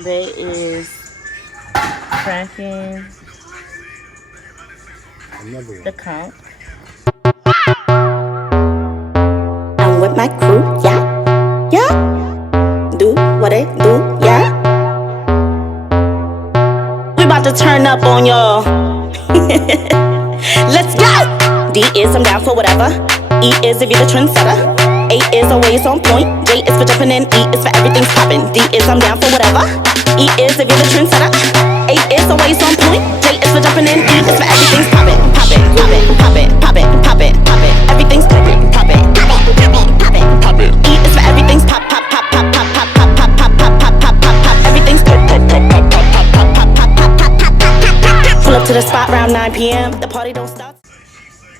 They is cracking the conch. I'm with my crew, yeah, yeah. Do what they do, yeah. We about to turn up on y'all. Let's go. D is I'm down for whatever. E is if you're the trendsetter. A is always on point. J is for jumping in. E is for everything's popping. D is I'm down for whatever. E is if you're the trendsetter. A is always on point. J is for jumping in. E is for everything's popping. Popping, popping, popping, popping, popping, popping. Everything's popping, popping, popping, popping, popping, popping. E is for everything's pop, pop, pop, pop, pop, pop, pop, pop, pop, pop, pop, pop, pop, pop. Everything's pop, pop, pop, pop, pop, pop, pop, pop, pop, pop, pop, pop. Pull up to the spot around 9 p.m. The party don't stop.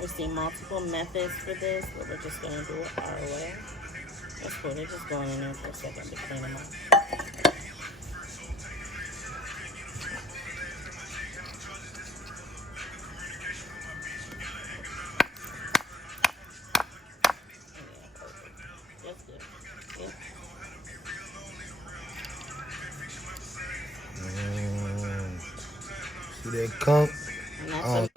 We see multiple methods for this, but we're just gonna do it our way. That's cool. They're just going in there for a second to clean them up. That's good. Yep. See that cup? And that's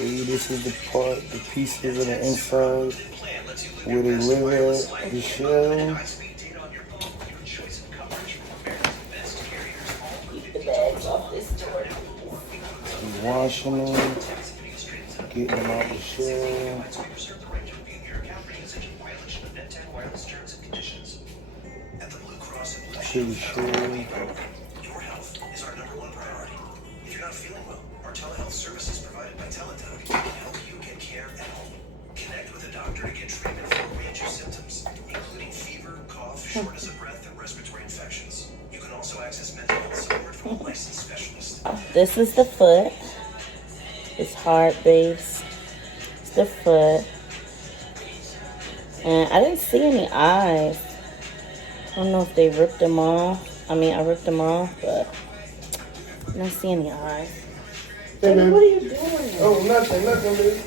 See, this is the part, the pieces of the inside where they live at, the shell. keep the bags off this door. Keep washing them, getting them out the shell. To the shell. Shortness of breath and respiratory infections. You can also access mental health support from a licensed specialist. This is the foot. It's hard base. It's the foot. And I didn't see any eyes. I don't know if they ripped them off. I mean, I ripped them off, but I don't see any eyes. Hey, Baby, what are you doing? Oh, nothing, baby.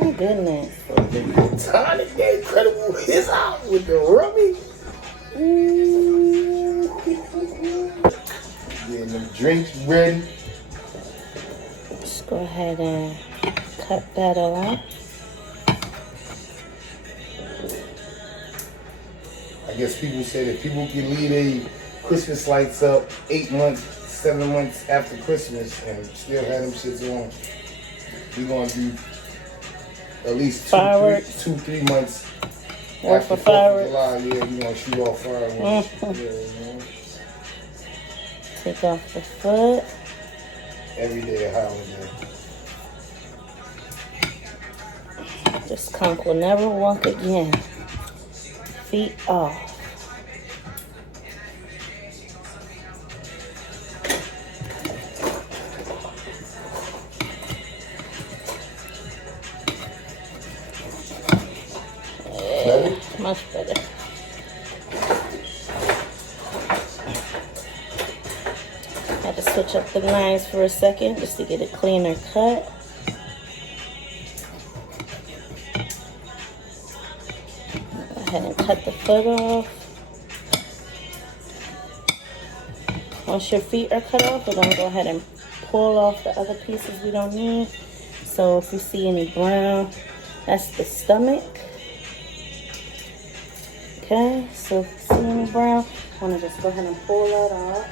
My goodness. Tonic, that incredible is out with the rummy. Getting them drinks ready. Let's go ahead and cut that off. I guess people say that people can leave their Christmas lights up 8 months, 7 months after Christmas and still have them shits on. We're gonna do at least 2-3 months worth after of fireworks. July. Yeah, we're gonna shoot off fireworks. Yeah, Take off the foot. Every day a holiday. This conch will never walk again. Feet off. Better? Much better. Had to switch up the knives for a second just to get a cleaner cut. Go ahead and cut the foot off. Once your feet are cut off, we're going to go ahead and pull off the other pieces we don't need. So if you see any brown, that's the stomach. Okay, so if you see any brown, I want to just go ahead and pull that off.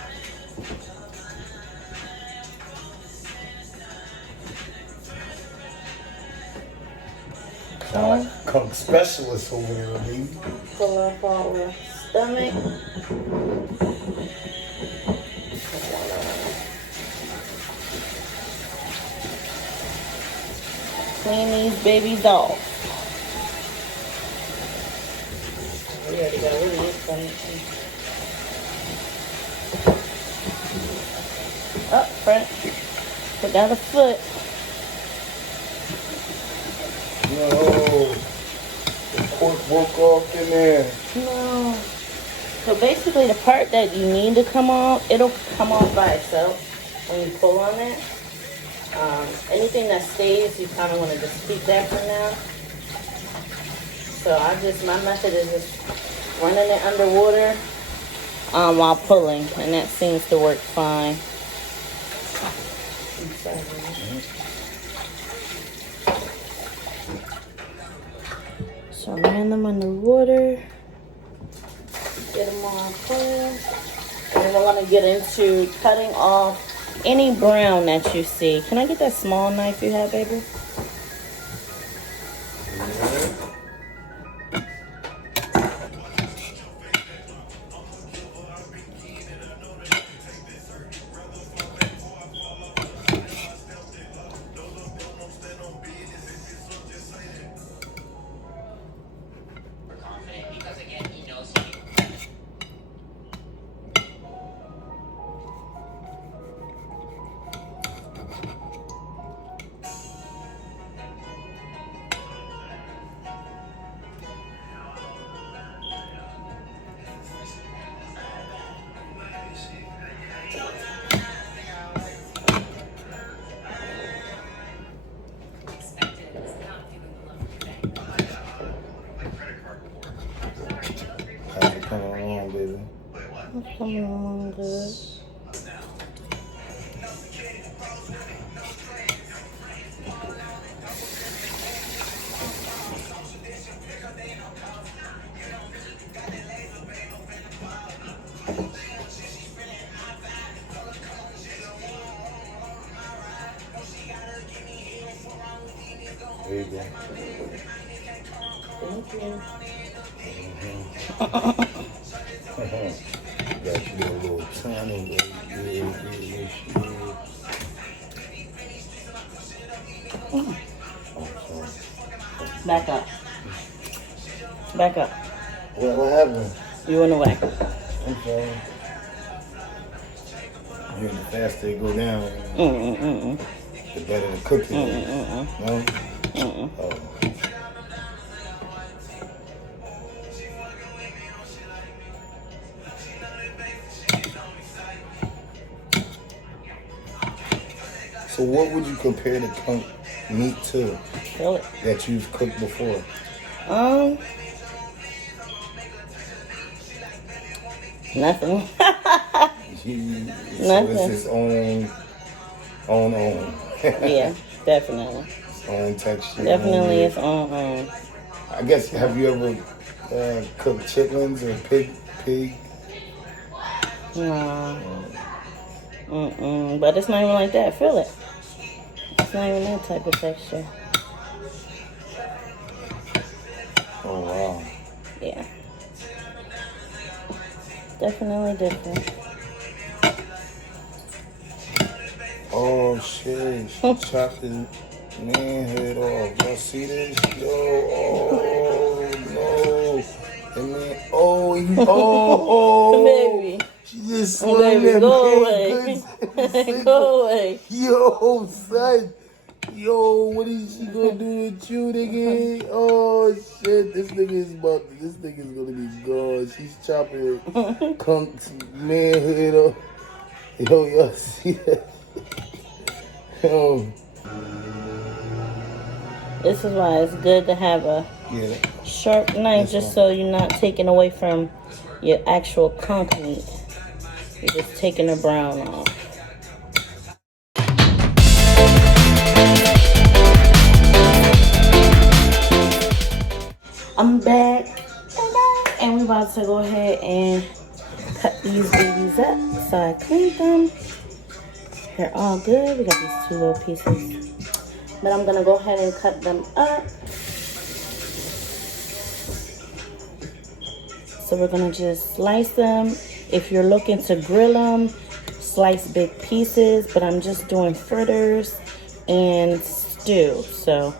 Conch specialist over there, baby. Pull off all the stomach. Clean these babies off. We already got rid of this stomach. Up front. Put down the foot. No. The pork broke off in there. No. So basically the part that you need to come off, it'll come off by itself when you pull on it. Anything that stays, you kind of want to just keep that for now. So my method is just running it underwater while pulling, and that seems to work fine. I'm sorry. So ran them underwater, get them all pulled, and then we're going to get into cutting off any brown that you see. Can I get that small knife you have, baby? Coming along good. There you go. Thank you. Got you a little tiny Back up. Back up. What happened? You in the way. Okay. The faster it go down, the better the cookie is. No? Oh. So what would you compare the conch meat to Feel it. that you've cooked before? Nothing. So Nothing. it's its own. Yeah, definitely. Own texture. Definitely its own. I guess, have you ever cooked chitlins or pig? No. But it's not even like that. Feel it. It's not even that type of texture. Oh, wow. Yeah. Definitely different. Oh shit, she chopped his manhood off. Y'all see this? Yo, oh no. And then, Baby. She just swung Baby, that go man away. good. Go away. Yo, son. Yo, what is she gonna do with you, nigga? Oh shit, this nigga's gonna be gone. She's chopping Conk's manhood off. Yo, y'all see that? Yo. This is why it's good to have a sharp knife, just so you're not taking away from your actual conch meat. You're just taking the brown off. I'm back, and we're about to go ahead and cut these babies up. So I cleaned them. They're all good. We got these 2 little pieces. But I'm gonna go ahead and cut them up. So we're gonna just slice them. If you're looking to grill them, slice big pieces, but I'm just doing fritters and stew. So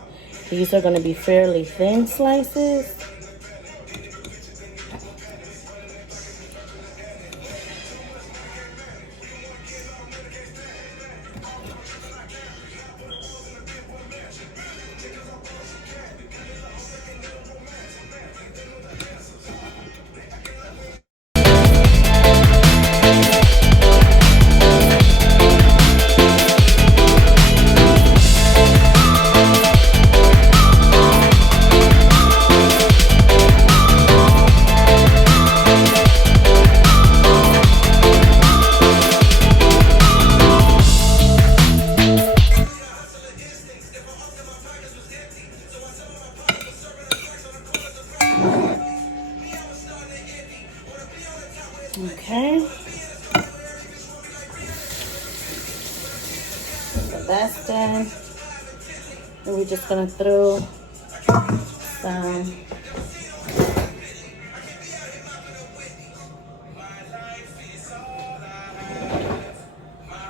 these are gonna be fairly thin slices. Okay. So that's done. And we're just gonna throw some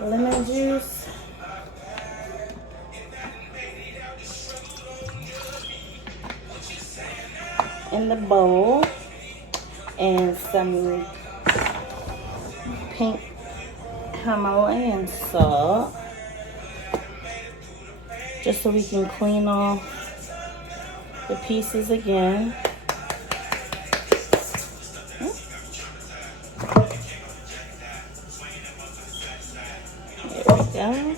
lemon juice. In the bowl. And some pink Himalayan salt, just so we can clean off the pieces again. There we go.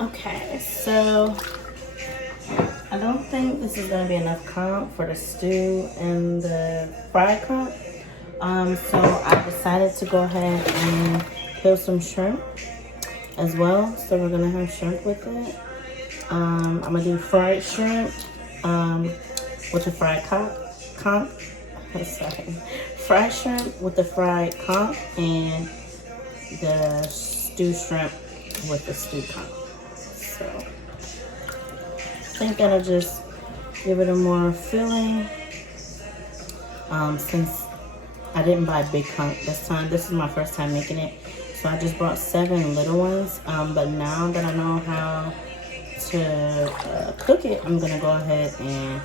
Okay, so I don't think this is gonna be enough conch for the stew and the fried conch. So I decided to go ahead and peel some shrimp as well. So we're gonna have shrimp with it. I'm gonna do fried shrimp with the fried conch. Sorry, fried shrimp with the fried conch and the stewed shrimp with the stewed conch. So I think that'll just give it a more filling. Since I didn't buy big conch this time, this is my first time making it, so I just bought 7 little ones. But now that I know how to cook it, I'm gonna go ahead and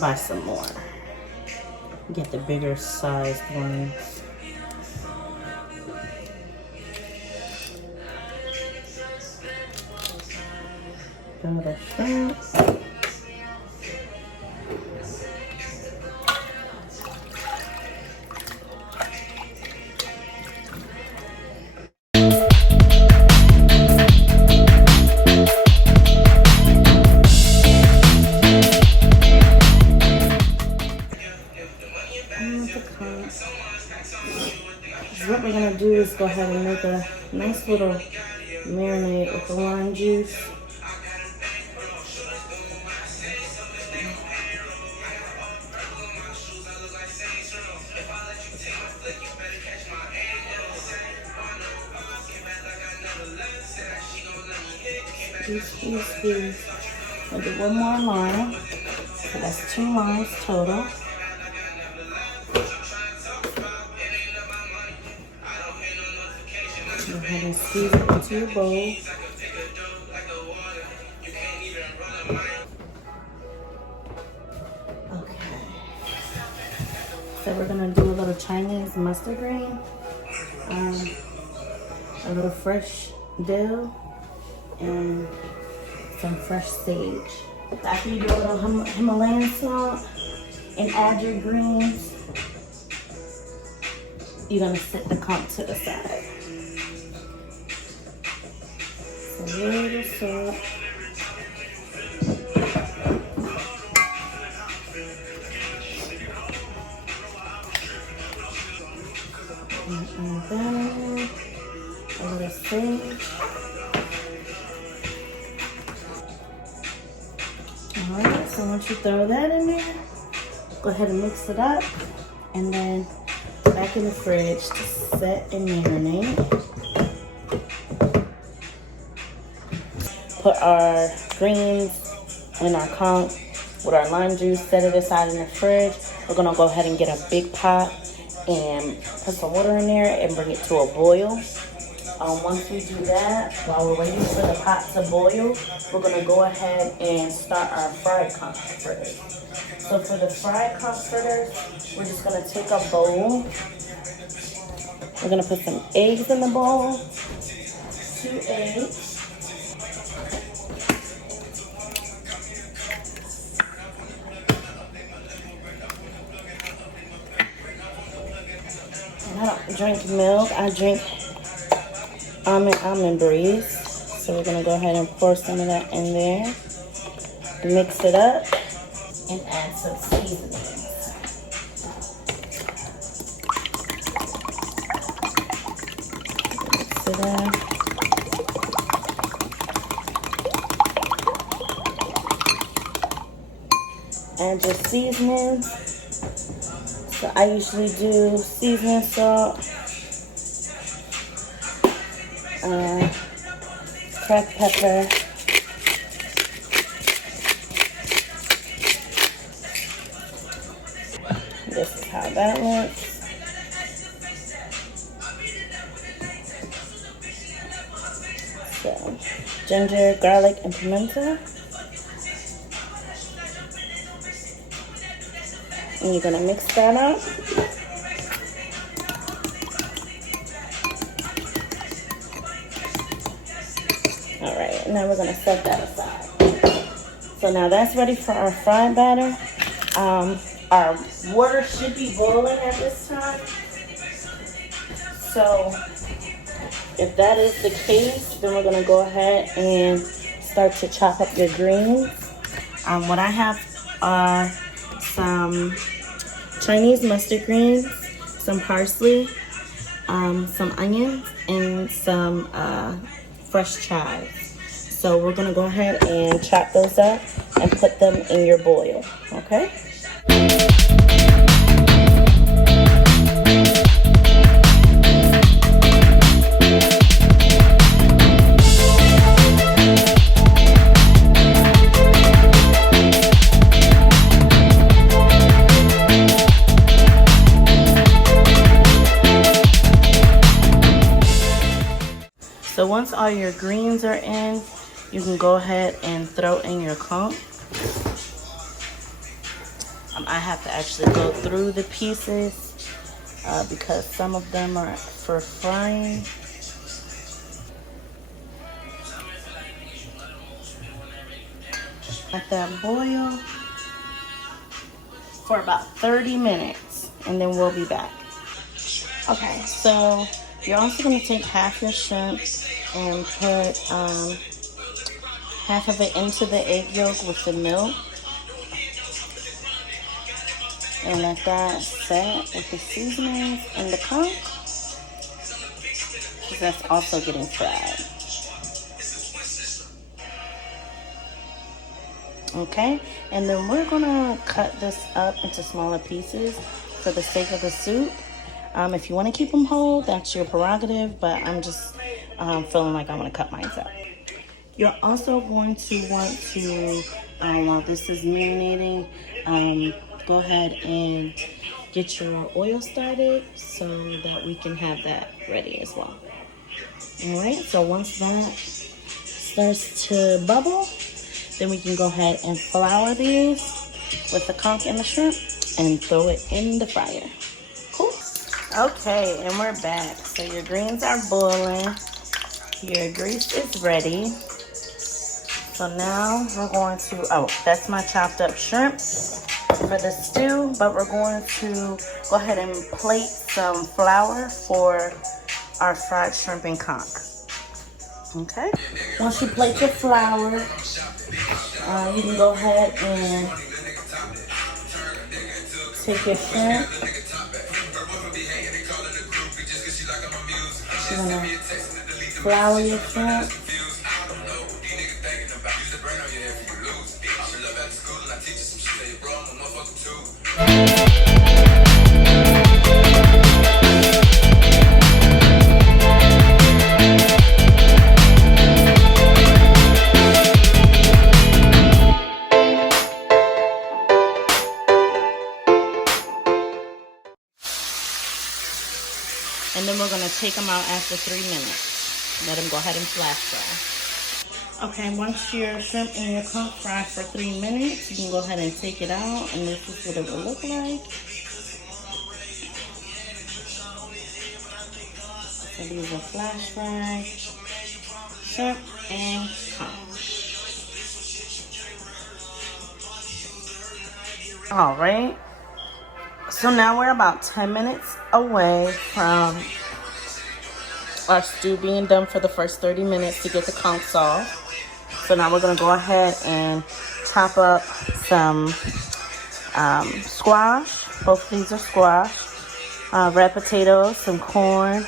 buy some more. Get the bigger sized ones. Throw the shrimp. What we're gonna do is go ahead and make a nice little marinade with the lime juice. Squeeze. I'll do one more line. So that's 2 lines total. Go ahead and squeeze it into your bowl. Okay. So we're gonna do a little Chinese mustard green, a little fresh dill, and some fresh sage. After you do a little Himalayan salt and add your greens, you're gonna set the cup to the side. A little salt. And then a little sage. Alright, so once you throw that in there, go ahead and mix it up, and then back in the fridge to set and marinate. Put our greens and our conch with our lime juice, set it aside in the fridge. We're gonna go ahead and get a big pot and put some water in there and bring it to a boil. Once we do that, while we're waiting for the pot to boil, we're gonna go ahead and start our fried conch fritters. So for the fried conch fritters, we're just gonna take a bowl. We're gonna put some eggs in the bowl, 2 eggs. I don't drink milk, I drink almond breeze. So we're gonna go ahead and pour some of that in there, mix it up, and add some seasonings. Mix it up. Add your seasonings. So I usually do seasoning salt, cracked pepper, this is how that looks. So ginger, garlic, and pimento. And you're gonna mix that up. All right, and now we're gonna set that aside. So now that's ready for our fried batter. Our water should be boiling at this time. So if that is the case, then we're gonna go ahead and start to chop up your greens. What I have are some Chinese mustard greens, some parsley, some onions, and some fresh chives. So we're gonna go ahead and chop those up and put them in your boil, okay? So once all your greens are in, you can go ahead and throw in your conch. I have to actually go through the pieces because some of them are for frying. Let that boil for about 30 minutes and then we'll be back. Okay, so you're also going to take half your shrimp and put half of it into the egg yolk with the milk. And let that set with the seasonings and the conch, because that's also getting fried. Okay, and then we're going to cut this up into smaller pieces for the sake of the soup. If you want to keep them whole, that's your prerogative, but I'm just feeling like I want to cut mine up. You're also going to want to, while this is marinating, go ahead and get your oil started so that we can have that ready as well. All right, so once that starts to bubble, then we can go ahead and flour these with the conch and the shrimp and throw it in the fryer. Cool. Okay, and we're back. So your greens are boiling. Your grease is ready. So now we're going to, oh, that's my chopped up shrimp for the stew, but we're going to go ahead and plate some flour for our fried shrimp and conch. Okay. Once you plate your flour, you can go ahead and take your shrimp. You're gonna flour your shrimp. And then we're gonna take them out after 3 minutes. Let them go ahead and flash fry. Okay, once your shrimp and your conch fry for 3 minutes, you can go ahead and take it out, and this is what it will look like. So these are flash fried shrimp and conch. All right. So now we're about 10 minutes away from our stew being done for the first 30 minutes to get the conch soft. So now we're gonna go ahead and chop up some squash. Both of these are squash. Red potatoes, some corn,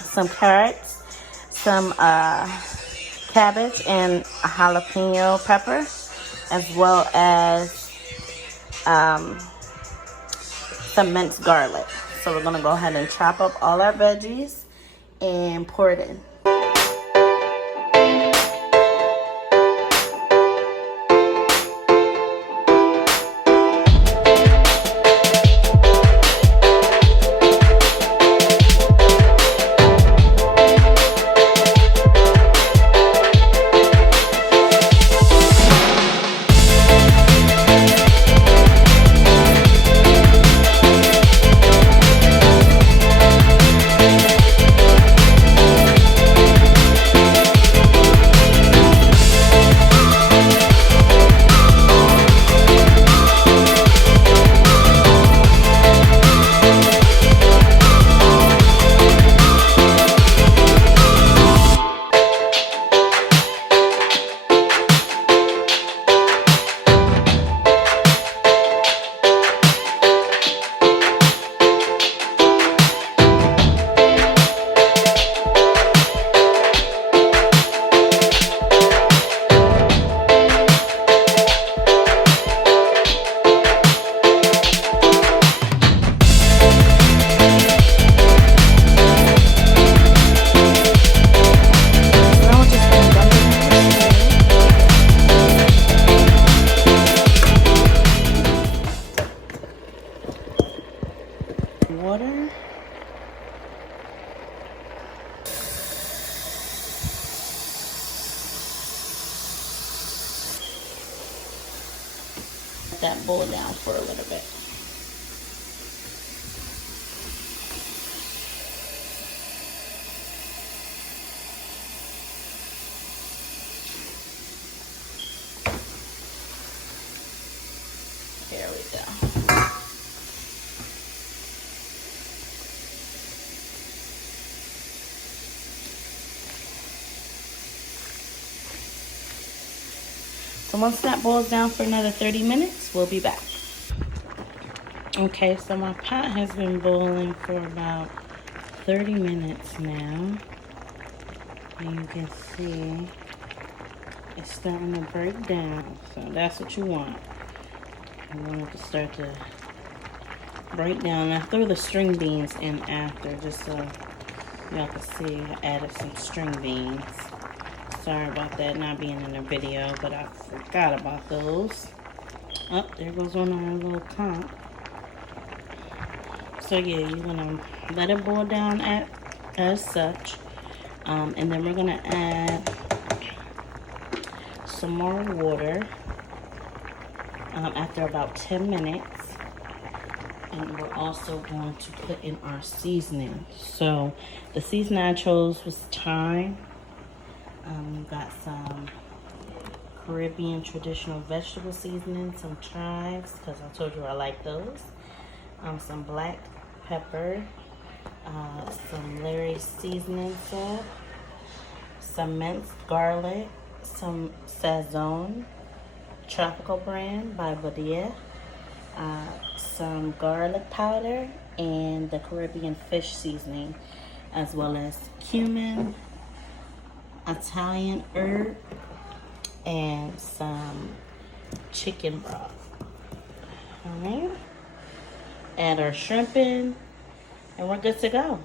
some carrots, some cabbage and a jalapeno pepper, as well as some minced garlic. So we're gonna go ahead and chop up all our veggies and pour it in. Water. Let that boil down for a little bit. There we go. So once that boils down for another 30 minutes, we'll be back. Okay, so my pot has been boiling for about 30 minutes now. And you can see it's starting to break down. So that's what you want. You want it to start to break down. I threw the string beans in after just so y'all can see I added some string beans. Sorry about that not being in the video, but I forgot about those. Oh, there goes one on our little conch. So yeah, you're gonna let it boil down as such. And then we're gonna add some more water after about 10 minutes. And we're also going to put in our seasoning. So the seasoning I chose was thyme. Got some Caribbean traditional vegetable seasoning, some chives, because I told you I like those. Some black pepper, some Larry's seasoning salt, some minced garlic, some Sazon tropical brand by Badia, some garlic powder, and the Caribbean fish seasoning, as well as cumin, Italian herb, and some chicken broth. Alright, add our shrimp in, and we're good to go.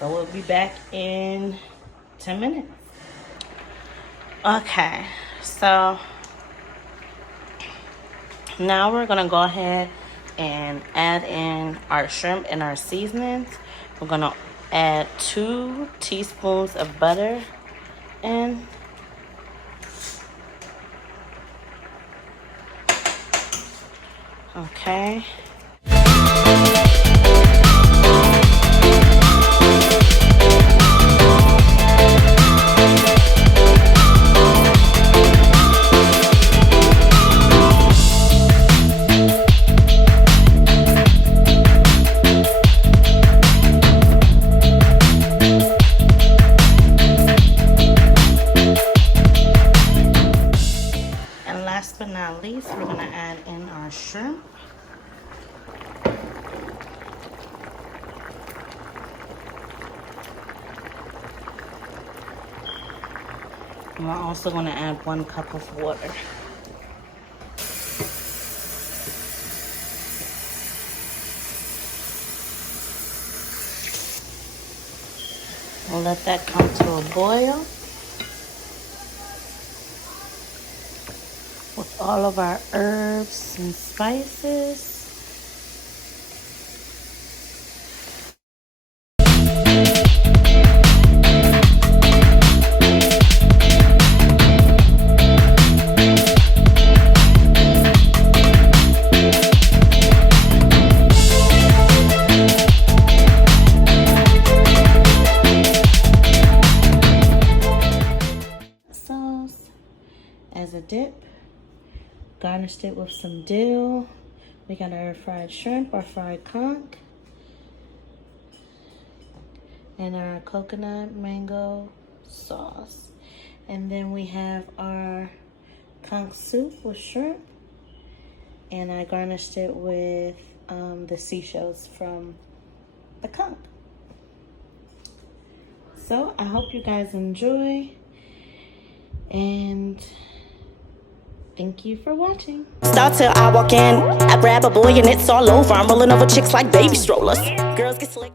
So we'll be back in 10 minutes. Okay, so now we're gonna go ahead and add in our shrimp and our seasonings. We're gonna add 2 teaspoons of butter in. Okay. And last but not least, we're gonna add in our shrimp. And we're also going to add 1 cup of water. We'll let that come to a boil with all of our herbs and spices. As a dip, garnished it with some dill. We got our fried shrimp, our fried conch, and our coconut mango sauce. And then we have our conch soup with shrimp, and I garnished it with the seashells from the conch. So I hope you guys enjoy, and thank you for watching. Start till I walk in, I grab a boy and it's all over. I'm rolling over chicks like baby strollers. Girls get slick.